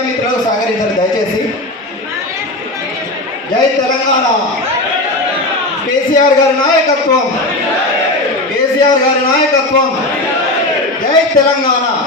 Media మిత్రులకు సహకరించారు దయచేసి. జై తెలంగాణ. కేసీఆర్ గారి నాయకత్వం. కేసీఆర్ గారి నాయకత్వం. జై తెలంగాణ.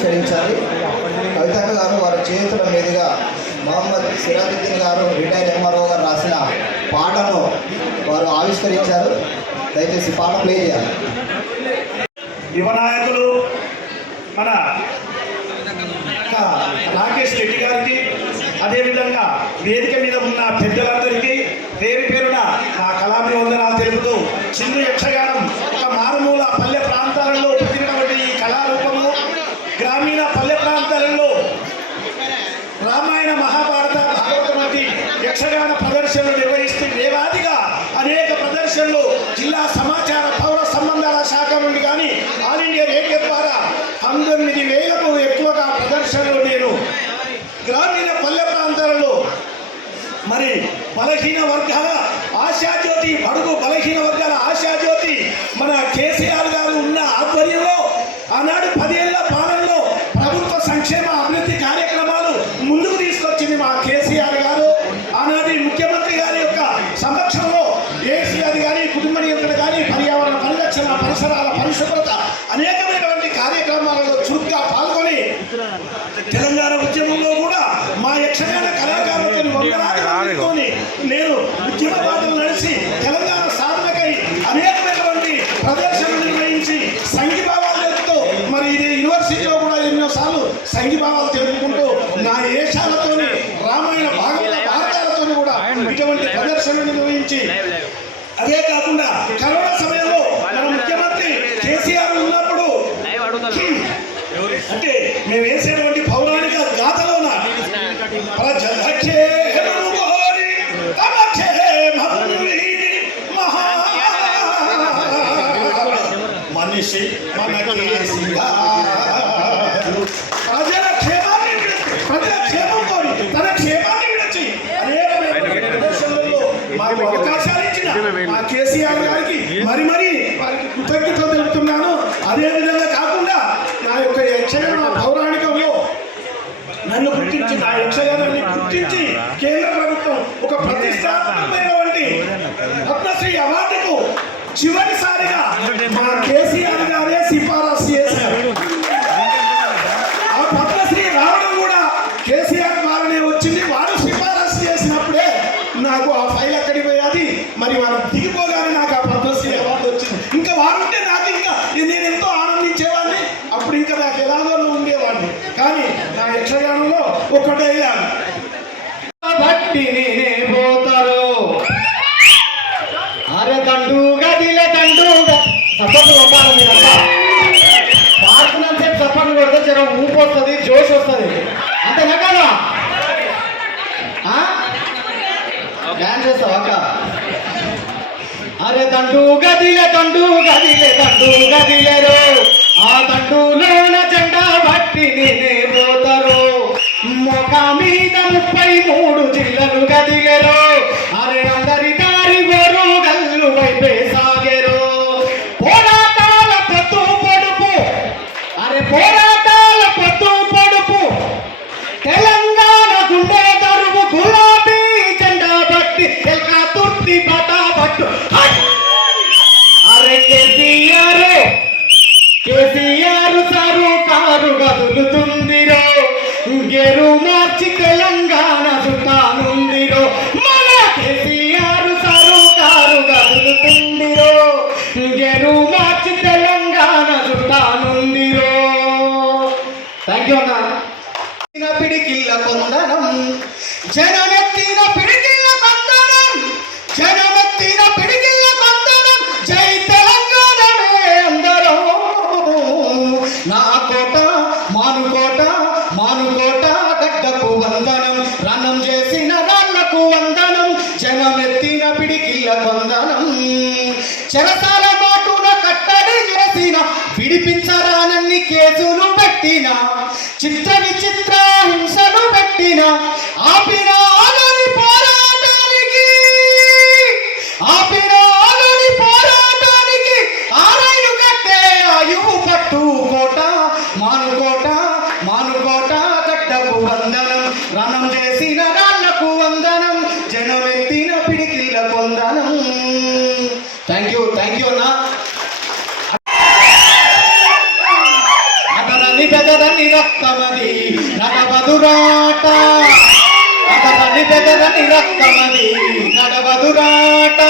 ఆవిష్కరించాలి. కవితక్క గారు వారి చేతుల మీదుగా మహమ్మద్ సిరాజుద్దీన్ గారు రిటైర్ ఎంఆర్ఓ గారు రాసిన పాటను వారు ఆవిష్కరించారు. దయచేసి పాట ప్లే చేయాలి. యువనాయకులు మన రాకేష్ రెడ్డి గారికి అదేవిధంగా వేదిక మీద ఉన్న పెద్దలందరికీ పేరు పేరున నా కళాభివందనాలు తెలుపుతూ చిన్న యక్షగా ఆల్ ఇండియా రేట్ చెప్పారా పంతొమ్మిది వేలకు ఎక్కువగా ప్రదర్శనలు నేను గ్రామీణ పల్లె ప్రాంతాలలో మరి బలహీన వర్గాల అవకాశాలు ఇచ్చిన కేసీఆర్ గారికి మరి మరి వారికి కృతజ్ఞత ఎలాగో ఉండేవాడిని. కానీ నా యక్షగానంలో ఒకటే బట్టి పోతారు. అరే తండుగా దిలే తండుగా సపోర్ట్ కొట్టాలి మీరంతా. పాడుతున్నంతసేపు సపోర్ట్ కొడితే జర ఊపు వస్తుంది జోష్ వస్తుంది. అంతేనా కదా? డాన్స్ చేస్తావు అక్క? అరే తండు గదిలే తండు గదిలే తండు గదిలే రో ఆ తండ్రులోన జెండా బట్టి నేనే పోతారు. మొక మీద ముప్పై మూడు జిల్లలు గదిలేరు. వందనం. రణం చేసిన రాళ్ళకు వందనం. జనమెత్తిన పిడికిళ్ళ వందనం థ్యాంక్ యూ థ్యాంక్ యూ అన్న. అతని పెదరని రక్తమది. నడవదురాట. అతని పెదరని రక్తమది. నడవదురాట.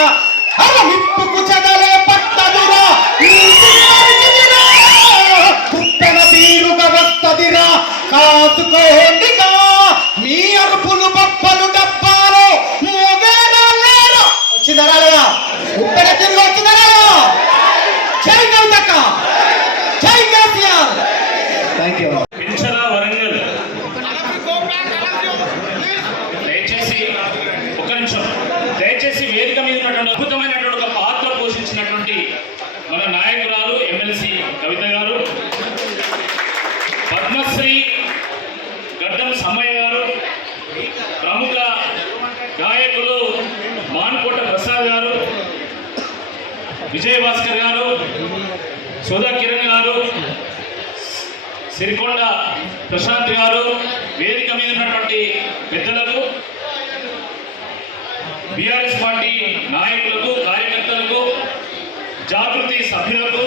జాగృతి సభ్యులకు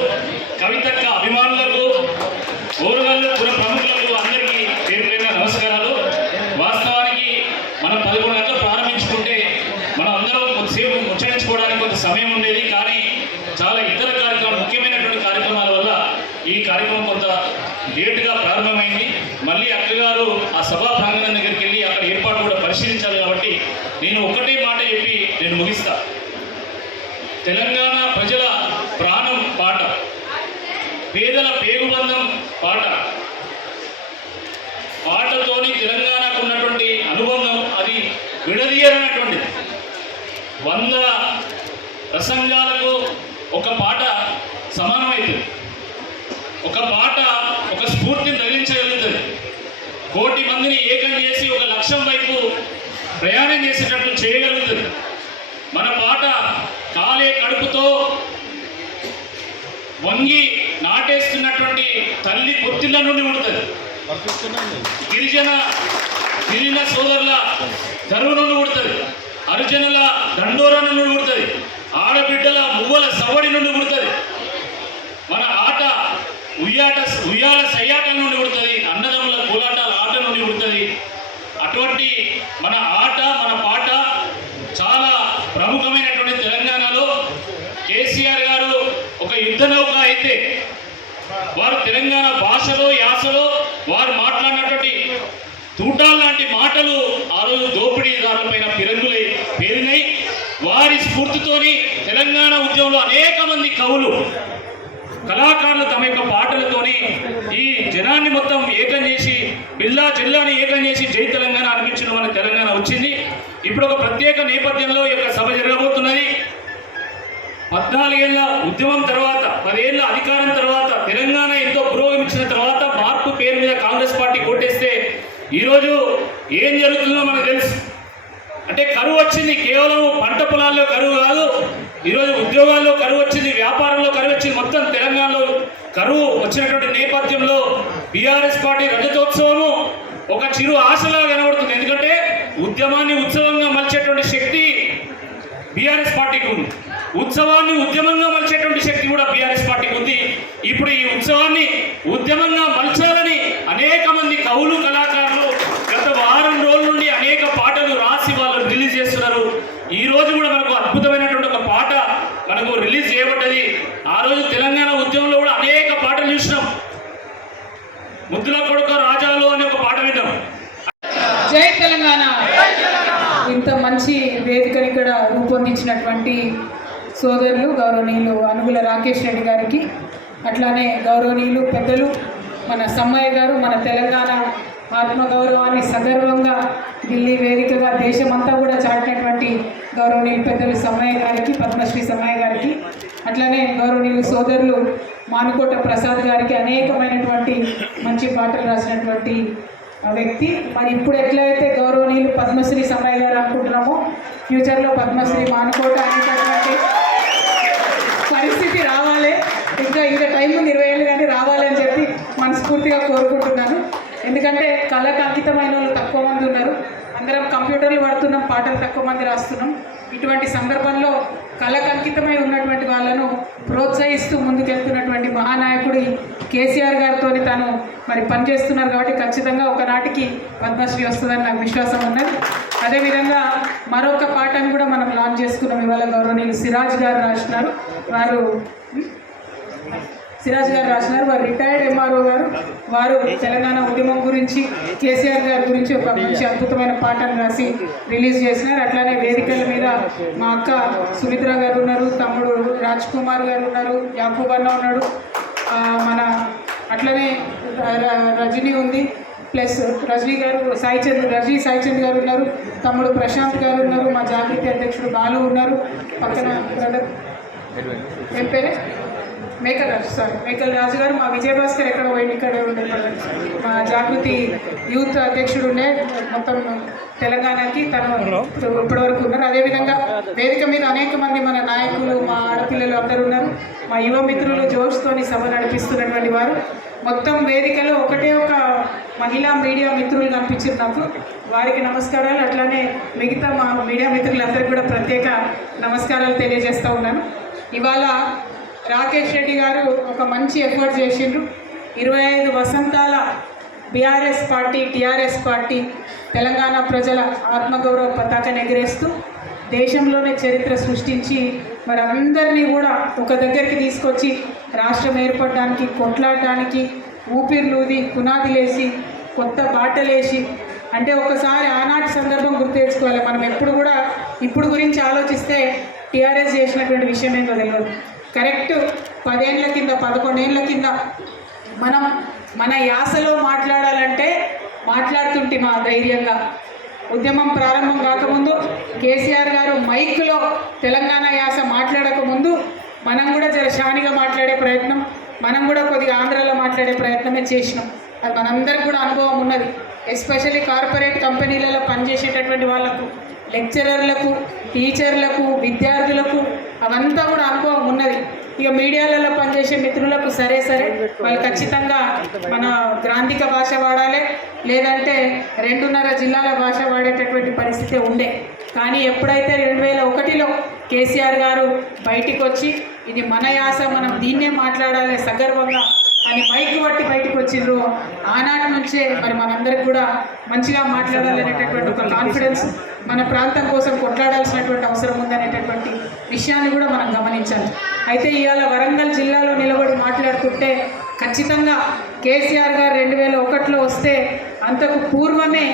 కవితక్క అభిమానులకు ఓరుగల్లు పుర ప్రముఖులకు అందరికీ పేరు పేరున నమస్కారాలు వాస్తవానికి మనం పదకొండు గంటలు ప్రారంభించుకుంటే మనం అందరం కొద్దిసేపు ముచ్చరించుకోవడానికి కొంత సమయం ఉండేది కానీ చాలా ఇతర కార్యక్రమాలు ముఖ్యమైనటువంటి కార్యక్రమాల వల్ల ఈ కార్యక్రమం కొంత లేటుగా ప్రారంభమైంది మళ్ళీ అక్కగారు ఆ సభా ప్రాంగణం దగ్గరికి వెళ్ళి అక్కడ ఏర్పాటు కూడా పరిశీలించాలి కాబట్టి నేను ఒకటే మాట చెప్పి నేను ముగిస్తా తెలంగాణ ప్రజల ప్రాణం పాట పేదల పేగుబంధం పాట పాటతోని తెలంగాణకు ఉన్నటువంటి అనుబంధం అది విడదీయనటువంటిది వంద ప్రసంగాలకు ఒక పాట సమానమవుతుంది ఒక పాట ఒక స్ఫూర్తిని తగిలించగలుగుతుంది. కోటి మందిని ఏకం చేసి ఒక లక్ష్యం వైపు ప్రయాణం చేసేటట్లు చేయగలుగుతుంది. మన పాట కాలే కడుపుతో వంగి నాటేస్తున్నటువంటి తల్లి పొత్తిళ్ళ నుండి ఉంటుంది. గిరిజన గిరిజన సోదరుల దరువు నుండి పుడుతుంది. అర్జునుల దండోర నుండి పుడుతుంది. ఆడబిడ్డల మువ్వల సవడి నుండి పుడుతుంది. మన ఆట ఉయ్యాట ఉయ్యాల సయ్యాట నుండి పుడుతుంది. అన్నదమ్ముల కోలాటాల ఆట నుండి పుడుతుంది. అటువంటి మన ఆట మన పాట చాలా ప్రముఖమైనటువంటి తెలంగాణలో కేసీఆర్ గారు ఒక యుద్ధ నౌక అయితే వారు తెలంగాణ భాషలో యాసలో వారు లాంటి మాటలు ఆ రోజు దోపిడీదారులపైన పిరంగులై పేరినాయి వారి స్ఫూర్తితోని తెలంగాణ ఉద్యమంలో అనేక మంది కవులు కళాకారులు తమ యొక్క పాటలతోని ఈ జనాన్ని మొత్తం ఏకం చేసి బిల్లా జిల్లాని ఏకం చేసి జై తెలంగాణ అనిపించిన మన తెలంగాణ వచ్చింది. ఇప్పుడు ఒక ప్రత్యేక నేపథ్యంలో ఈ యొక్క సభ జరగబోతున్నది. పద్నాలుగేళ్ళ ఉద్యమం తర్వాత పదేళ్ళ అధికారం తర్వాత తెలంగాణ ఎంతో పురోగమించిన తర్వాత మార్పు పేరు మీద కాంగ్రెస్ పార్టీ కొట్టేస్తే ఈరోజు ఏం జరుగుతుందో మనకు తెలుసు. అంటే కరువు వచ్చింది కేవలం పంట పొలాల్లో కరువు కాదు ఈరోజు ఉద్యోగాల్లో కరువు వచ్చింది వ్యాపారంలో కరువు వచ్చింది మొత్తం తెలంగాణలో కరువు వచ్చినటువంటి నేపథ్యంలో బీఆర్ఎస్ పార్టీ రజతోత్సవము ఒక చిరు ఆశలా కనబడుతుంది. ఎందుకంటే ఉద్యమాన్ని ఉత్సవంగా మలిచేటువంటి శక్తి బీఆర్ఎస్ పార్టీకి ఉంది. ఉత్సవాన్ని ఉద్యమంగా మలిచేటువంటి శక్తి కూడా బీఆర్ఎస్ పార్టీకి ఉంది. ఇప్పుడు ఈ ఉత్సవాన్ని ఉద్యమంగా మలచాలని అనేక మంది కవులు కళాకారులు గత వారం రోజుల నుండి అనేక పాటలు రాసి వాళ్ళు రిలీజ్ చేస్తున్నారు. ఈ రోజు కూడా మనకు అద్భుతమైనటువంటి ఒక పాట మనకు రిలీజ్ చేయబడ్డది. ఆ రోజు తెలంగాణ ఉద్యమంలో కూడా అనేక పాటలు చూసినాం ముద్దుల కొడుక రాజాలు అనే ఒక పాట విన్నాం. జై తెలంగాణ. ఇంత మంచి వేదికని ఇక్కడ రూపొందించినటువంటి సోదరులు గౌరవనీయులు అనుగుల రాకేష్ రెడ్డి గారికి అట్లానే గౌరవనీయులు పెద్దలు మన సమ్మయ్య గారు మన తెలంగాణ ఆత్మగౌరవాన్ని సందర్భంగా ఢిల్లీ వేదికగా దేశమంతా కూడా చాటినటువంటి గౌరవనీయులు పెద్దలు సమ్మయ్య గారికి పద్మశ్రీ సమ్మయ్య గారికి అట్లనే గౌరవనీయులు సోదరులు మానుకోట ప్రసాద్ గారికి అనేకమైనటువంటి మంచి పాటలు రాసినటువంటి ఆ వ్యక్తి. మరి ఇప్పుడు ఎట్లయితే గౌరవనీయులు పద్మశ్రీ సమయ గారు అనుకుంటున్నామో ఫ్యూచర్లో పద్మశ్రీ మానుకోట అనేటటువంటి పరిస్థితి రావాలి. ఇంకా ఇంకా టైం ఉంది ఇరవై ఏళ్ళు కానీ రావాలని చెప్పి మనస్ఫూర్తిగా కోరుకుంటున్నాం. ఎందుకంటే కళకు అంకితమైన వాళ్ళు తక్కువ మంది ఉన్నారు. అందరం కంప్యూటర్లు వాడుతున్నాం పాటలు తక్కువ మంది రాస్తున్నాం. ఇటువంటి సందర్భంలో కళకు అంకితమై ఉన్నటువంటి వాళ్ళను ప్రోత్సహిస్తూ ముందుకెళ్తున్నటువంటి మహానాయకుడి కేసీఆర్ గారితో తను మరి పనిచేస్తున్నారు కాబట్టి ఖచ్చితంగా ఒకనాటికి పద్మశ్రీ వస్తుందని నాకు విశ్వాసం ఉన్నది. అదేవిధంగా మరొక పాటను కూడా మనం లాంచ్ చేసుకున్నాం. ఇవాళ గౌరవనీయులు సిరాజ్ గారు రాసినారు. వారు సిరాజ్ గారు రాసినారు. వారు రిటైర్డ్ ఎంఆర్ఓ గారు. వారు తెలంగాణ ఉద్యమం గురించి కేసీఆర్ గారి గురించి ఒక మంచి అద్భుతమైన పాటను రాసి రిలీజ్ చేసినారు. అట్లానే వేదికల మీద మా అక్క సుమిత్ర గారు ఉన్నారు తమ్ముడు రాజ్ కుమార్ గారు ఉన్నారు యాకూబ్ అన్న ఉన్నాడు. మన అట్లనే ర- రజనీ ఉంది. ప్లస్ రజనీ గారు సాయి చంద్ రజనీ సాయి చంద్ గారు ఉన్నారు. తమ్ముడు ప్రశాంత్ గారు ఉన్నారు. మా జాగృతి అధ్యక్షుడు బాలు ఉన్నారు. పక్కన బ్రదర్ ఏం పేరే? మేకల్ రాజు సారీ మేకల్ రాజు గారు మా విజయభాస్కర్ ఎక్కడ పోయింది ఇక్కడే ఉండే మా జాగృతి యూత్ అధ్యక్షుడు ఉండే. మొత్తం తెలంగాణకి తను ఇప్పటివరకు ఉన్నారు. అదేవిధంగా వేదిక మీద అనేక మంది మన నాయకులు మా ఆడపిల్లలు అందరూ ఉన్నారు. మా యువ మిత్రులు జోష్తోని సభ నడిపిస్తున్నటువంటి వారు. మొత్తం వేదికలో ఒకటే ఒక మహిళా మీడియా మిత్రులు కనిపించారు నాకు. వారికి నమస్కారాలు. అట్లానే మిగతా మా మీడియా మిత్రులందరికీ కూడా ప్రత్యేక నమస్కారాలు తెలియజేస్తూ ఉన్నాను. ఇవాళ రాకేష్ రెడ్డి గారు ఒక మంచి ఎఫర్ట్ చేసిండ్రు. ఇరవై ఐదు వసంతాల BRS party TRS party Telangana ప్రజల ఆత్మగౌరవ పతాకను ఎగిరేస్తూ దేశంలోనే చరిత్ర సృష్టించి మరి అందరినీ కూడా ఒక దగ్గరికి తీసుకొచ్చి రాష్ట్రం ఏర్పడడానికి కొట్లాడడానికి ఊపిరిలూది పునాదిలేసి కొత్త బాటలేసి అంటే ఒకసారి ఆనాటి సందర్భం గుర్తు తెచ్చుకోవాలి. మనం ఎప్పుడు కూడా ఇప్పుడు గురించి ఆలోచిస్తే టీఆర్ఎస్ చేసినటువంటి విషయం ఏంటో తెలియదు కరెక్ట్ పదేళ్ళ కింద పదకొండేళ్ళ కింద మనం మన యాసలో మాట్లాడాలంటే మాట్లాడుతుంటే మా ధైర్యంగా. ఉద్యమం ప్రారంభం కాకముందు కేసీఆర్ గారు మైక్లో తెలంగాణ యాస మాట్లాడకముందు మనం కూడా జర షానిగా మాట్లాడే ప్రయత్నం మనం కూడా కొద్దిగా ఆంధ్రాలో మాట్లాడే ప్రయత్నమే చేసినాం. అది మనందరికి కూడా అనుభవం ఉన్నది. ఎస్పెషల్లీ కార్పొరేట్ కంపెనీలలో పనిచేసేటటువంటి వాళ్ళకు లెక్చరర్లకు టీచర్లకు విద్యార్థులకు అవంతా కూడా అనుభవం ఉన్నది. ఇక మీడియాలలో పనిచేసే మిత్రులకు సరే సరే వాళ్ళు ఖచ్చితంగా మన గ్రాంధిక భాష వాడాలి లేదంటే రెండున్నర జిల్లాల భాష వాడేటటువంటి పరిస్థితి ఉండే. కానీ ఎప్పుడైతే రెండు వేల ఒకటిలో కేసీఆర్ గారు బయటికి వచ్చి ఇది మన యాస మనం దీన్నే మాట్లాడాలి సగర్వంగా అని మైక్ పట్టి బయటకు వచ్చిండ్రు. ఆనాటి నుంచే మరి మనందరికి కూడా మంచిగా మాట్లాడాలనేటటువంటి ఒక కాన్ఫిడెన్స్ మన ప్రాంతం కోసం కొట్లాడాల్సినటువంటి అవసరం ఉందనేటటువంటి విషయాన్ని కూడా మనం గమనించాలి. అయితే ఇవాళ వరంగల్ జిల్లాలో నిలబడి మాట్లాడుతుంటే ఖచ్చితంగా కేసీఆర్ గారు రెండు వేల ఒకటిలో వస్తే అంతకు పూర్వమే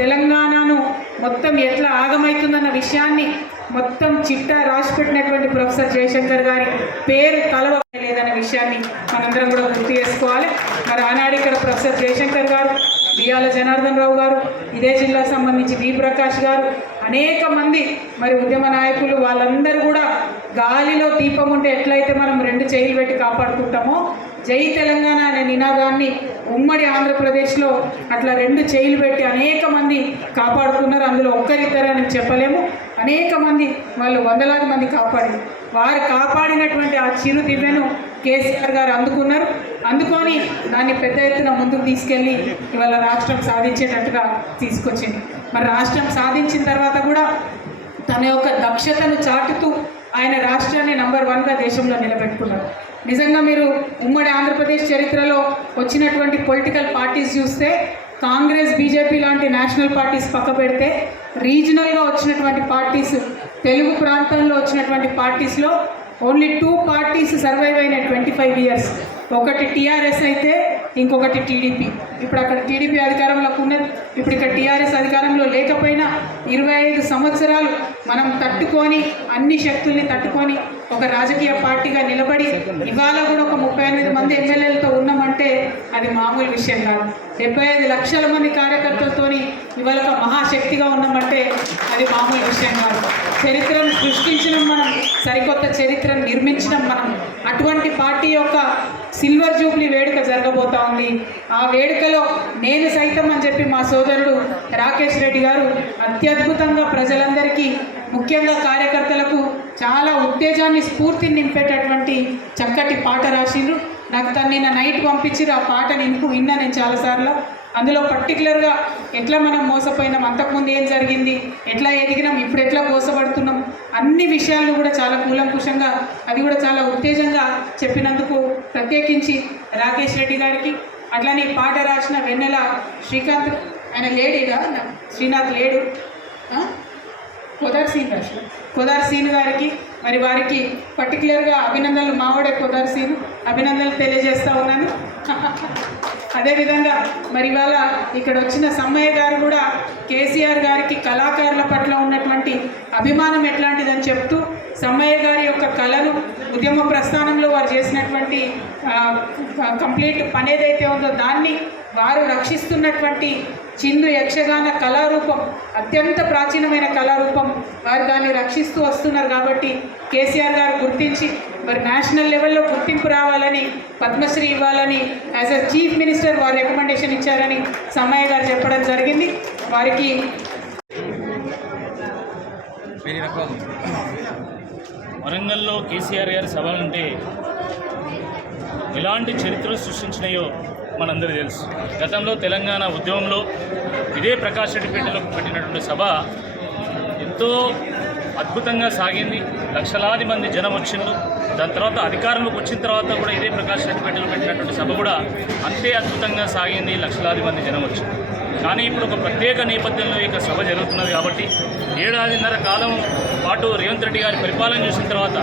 తెలంగాణను మొత్తం ఎట్లా ఆగమవుతుందన్న విషయాన్ని మొత్తం చిట్టా రాసి పెట్టినటువంటి ప్రొఫెసర్ జయశంకర్ గారి పేరు కలవ లేదన్న విషయాన్ని మనందరం కూడా గుర్తు చేసుకోవాలి. మరి ఆనాడు ఇక్కడ ప్రొఫెసర్ జయశంకర్ గారు బియ్యాల జనార్దన్ రావు గారు ఇదే జిల్లాకు సంబంధించి వి ప్రకాష్ గారు అనేక మంది మరి ఉద్యమ నాయకులు వాళ్ళందరూ కూడా గాలిలో దీపం ఉంటే ఎట్లయితే మనం రెండు చేయిలు పెట్టి కాపాడుకుంటామో జై తెలంగాణ అనే నినాదాన్ని ఉమ్మడి ఆంధ్రప్రదేశ్లో అట్లా రెండు చేయిలు పెట్టి అనేక మంది కాపాడుకున్నారు. అందులో ఒక్కరిద్దరని చెప్పలేము. అనేక మంది వాళ్ళు వందలాది మంది కాపాడి వారు కాపాడినటువంటి ఆ చిరు దివ్యను కేసీఆర్ గారు అందుకున్నారు. అందుకొని దాన్ని పెద్ద ఎత్తున ముందుకు తీసుకెళ్ళి ఇవాళ రాష్ట్రం సాధించేటట్టుగా తీసుకొచ్చింది. మరి రాష్ట్రం సాధించిన తర్వాత కూడా తన యొక్క దక్షతను చాటుతూ ఆయన రాష్ట్రాన్ని నంబర్ వన్గా దేశంలో నిలబెట్టుకున్నారు. నిజంగా మీరు ఉమ్మడి ఆంధ్రప్రదేశ్ చరిత్రలో వచ్చినటువంటి పొలిటికల్ పార్టీస్ చూస్తే కాంగ్రెస్ బీజేపీ లాంటి నేషనల్ పార్టీస్ పక్క పెడితే రీజనల్గా వచ్చినటువంటి పార్టీస్ తెలుగు ప్రాంతంలో వచ్చినటువంటి పార్టీస్లో ఓన్లీ టూ పార్టీస్ సర్వైవ్ అయిన ట్వంటీ ఫైవ్ ఇయర్స్ ఒకటి టీఆర్ఎస్ అయితే ఇంకొకటి టీడీపీ. ఇప్పుడు అక్కడ టీడీపీ అధికారంలోకి ఉన్నది ఇప్పుడు ఇక్కడ టీఆర్ఎస్ అధికారంలో లేకపోయినా ఇరవై ఐదు సంవత్సరాలు మనం తట్టుకొని అన్ని శక్తుల్ని తట్టుకొని ఒక రాజకీయ పార్టీగా నిలబడి ఇవాళ కూడా ఒక ముప్పై ఎనిమిది మంది ఎమ్మెల్యేలతో ఉన్నామంటే అది మామూలు విషయం కాదు. డెబ్బై ఐదు లక్షల మంది కార్యకర్తలతోని ఇవాళ ఒక మహాశక్తిగా ఉన్నామంటే అది మామూలు విషయం కాదు. చరిత్రను సృష్టించడం మనం సరికొత్త చరిత్రను నిర్మించడం మనం అటువంటి పార్టీ యొక్క సిల్వర్ జూబ్లీ వేడుక జరగబోతా ఉంది. ఆ వేడుకలో నేను సైతం అని చెప్పి మా సో సోదరుడు రాకేష్ రెడ్డి గారు అత్యద్భుతంగా ప్రజలందరికీ ముఖ్యంగా కార్యకర్తలకు చాలా ఉత్తేజాన్ని స్ఫూర్తిని నింపేటటువంటి చక్కటి పాట రాసిండ్రు. నాకు తను నిన్న నైట్ పంపించి ఆ పాట నింపు విన్నా నేను చాలాసార్లు అందులో పర్టికులర్గా ఎట్లా మనం మోసపోయినాం అంతకుముందు ఏం జరిగింది ఎట్లా ఎదిగినాం ఇప్పుడు ఎట్లా మోసపడుతున్నాం అన్ని విషయాలను కూడా చాలా కూలంకుషంగా అది కూడా చాలా ఉత్తేజంగా చెప్పినందుకు ప్రత్యేకించి రాకేష్ రెడ్డి గారికి అట్లానే పాట రాసిన వెన్నెల శ్రీకాంత్ ఆయన లేడీగా శ్రీనాథ్ లేడు. ఆ? సీన్ రాసిన కొదార్ సీన్ గారికి మరి వారికి పర్టికులర్గా అభినందనలు. మావాడే కొదార్ సీన్. అభినందనలు తెలియజేస్తూ ఉన్నాను. అదేవిధంగా మరి ఇవాళ ఇక్కడ వచ్చిన సమ్మయ్య గారు కూడా కేసీఆర్ గారికి కళాకారుల పట్ల ఉన్నటువంటి అభిమానం ఎట్లాంటిదని చెప్తూ సమ్మయ్య గారి యొక్క కళను ఉద్యమ ప్రస్థానంలో వారు చేసినటువంటి కంప్లీట్ పని ఏదైతే ఉందో దాన్ని వారు రక్షిస్తున్నటువంటి చిందు యక్షగాన కళారూపం అత్యంత ప్రాచీనమైన కళారూపం వారు దాన్ని రక్షిస్తూ వస్తున్నారు కాబట్టి కేసీఆర్ గారు గుర్తించి మరి నేషనల్ లెవెల్లో గుర్తింపు రావాలని పద్మశ్రీ ఇవ్వాలని యాజ్ అ చీఫ్ మినిస్టర్ వారు రికమెండేషన్ ఇచ్చారని సమ్మయ్య గారు చెప్పడం జరిగింది. వారికి వరంగల్లో కేసీఆర్ గారి సభలంటే ఎలాంటి చరిత్రలు సృష్టించినాయో మనందరికీ తెలుసు. గతంలో తెలంగాణ ఉద్యమంలో ఇదే ప్రకాష్ రెడ్డిపేటలో పెట్టినటువంటి సభ ఎంతో అద్భుతంగా సాగింది. లక్షలాది మంది జనం వచ్చిండ్రు. దాని తర్వాత అధికారంలోకి వచ్చిన తర్వాత కూడా ఇదే ప్రకాష్ రెడ్డిపేటలో పెట్టినటువంటి సభ కూడా అంతే అద్భుతంగా సాగింది. లక్షలాది మంది జనం వచ్చింది కానీ ఇప్పుడు ఒక ప్రత్యేక నేపథ్యంలో ఇక సభ జరుగుతున్నది కాబట్టి ఏడాదిన్నర కాలం పాటు రేవంత్ రెడ్డి గారి పరిపాలన చూసిన తర్వాత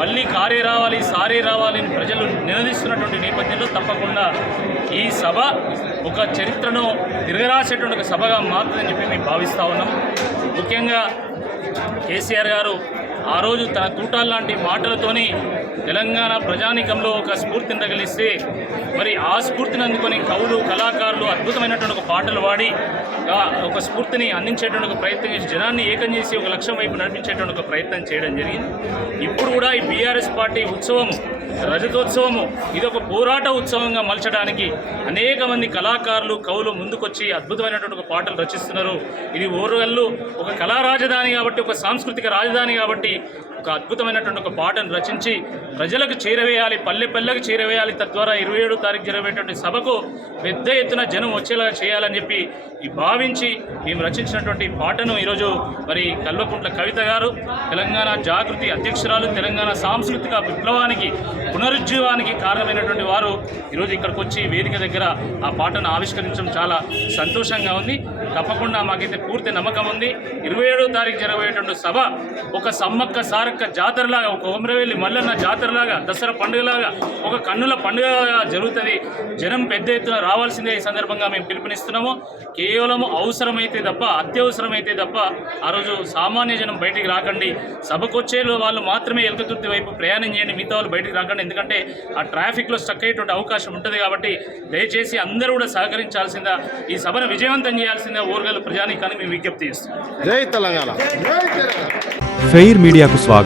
మళ్ళీ కారే రావాలి సారే రావాలి అని ప్రజలు నినదిస్తున్నటువంటి నేపథ్యంలో తప్పకుండా ఈ సభ ఒక చరిత్రను తిరగరాసేటువంటి ఒక సభగా మారుతుందని చెప్పి మేము భావిస్తూ ఉన్నాం. ముఖ్యంగా కేసీఆర్ గారు ఆ రోజు తన తూటాల లాంటి మాటలతోని తెలంగాణ ప్రజానికంలో ఒక స్ఫూర్తిని తగిలిస్తే మరి ఆ స్ఫూర్తిని అందుకొని కవులు కళాకారులు అద్భుతమైనటువంటి ఒక పాటలు పాడి ఒక స్ఫూర్తిని అందించేటువంటి ఒక ప్రయత్నం చేసి జనాన్ని ఏకం చేసి ఒక లక్ష్యం వైపు నడిపించేటువంటి ఒక ప్రయత్నం చేయడం జరిగింది. ఇప్పుడు కూడా ఈ బీఆర్ఎస్ పార్టీ ఉత్సవం రజతోత్సవము ఇది ఒక పోరాట ఉత్సవంగా మలచడానికి అనేక మంది కళాకారులు కవులు ముందుకొచ్చి అద్భుతమైనటువంటి ఒక పాటలు రచిస్తున్నారు. ఇది ఓరుగల్లు ఒక కళా రాజధాని కాబట్టి ఒక సాంస్కృతిక రాజధాని కాబట్టి ఒక అద్భుతమైనటువంటి ఒక పాటను రచించి ప్రజలకు చేరవేయాలి పల్లె పల్లెకు చేరవేయాలి. తద్వారా ఇరవై ఏడు తారీఖు జరిగేటువంటి సభకు పెద్ద ఎత్తున జనం వచ్చేలా చేయాలని చెప్పి ఈ భావించి మేము రచించినటువంటి పాటను ఈరోజు మరి కల్వకుంట్ల కవిత గారు తెలంగాణ జాగృతి అధ్యక్షురాలు తెలంగాణ సాంస్కృతిక విప్లవానికి పునరుజ్జీవానికి కారణమైనటువంటి వారు ఈరోజు ఇక్కడికి వచ్చి వేదిక దగ్గర ఆ పాటను ఆవిష్కరించడం చాలా సంతోషంగా ఉంది. తప్పకుండా మాకైతే పూర్తి నమ్మకం ఉంది. ఇరవై ఏడో తారీఖు జరగబోయేటువంటి సభ ఒక సమ్మక్క సారక సమ్మక్క జాతరలాగా ఒక ఓమ్రవెల్లి మల్లన్న జాతరలాగా దసరా పండుగలాగా ఒక కన్నుల పండుగ జరుగుతుంది. జనం పెద్ద ఎత్తున రావాల్సిందే ఈ సందర్భంగా మేము పిలుపునిస్తున్నాము. కేవలం అవసరమైతే తప్ప అత్యవసరమైతే తప్ప ఆ రోజు సామాన్య జనం బయటికి రాకండి. సభకొచ్చే వాళ్ళు మాత్రమే ఎలుకతుర్తి వైపు ప్రయాణం చేయండి. మిగతా వాళ్ళు బయటికి రాకండి. ఎందుకంటే ఆ ట్రాఫిక్లో స్టక్ అయ్యేటువంటి అవకాశం ఉంటుంది కాబట్టి దయచేసి అందరూ కూడా సహకరించాల్సిందా ఈ సభను విజయవంతం చేయాల్సిందా ఊరగల ప్రజానికాన్ని మేము విజ్ఞప్తి చేస్తున్నాం. ఫెయిర్ మీడియాకు స్వాగతం.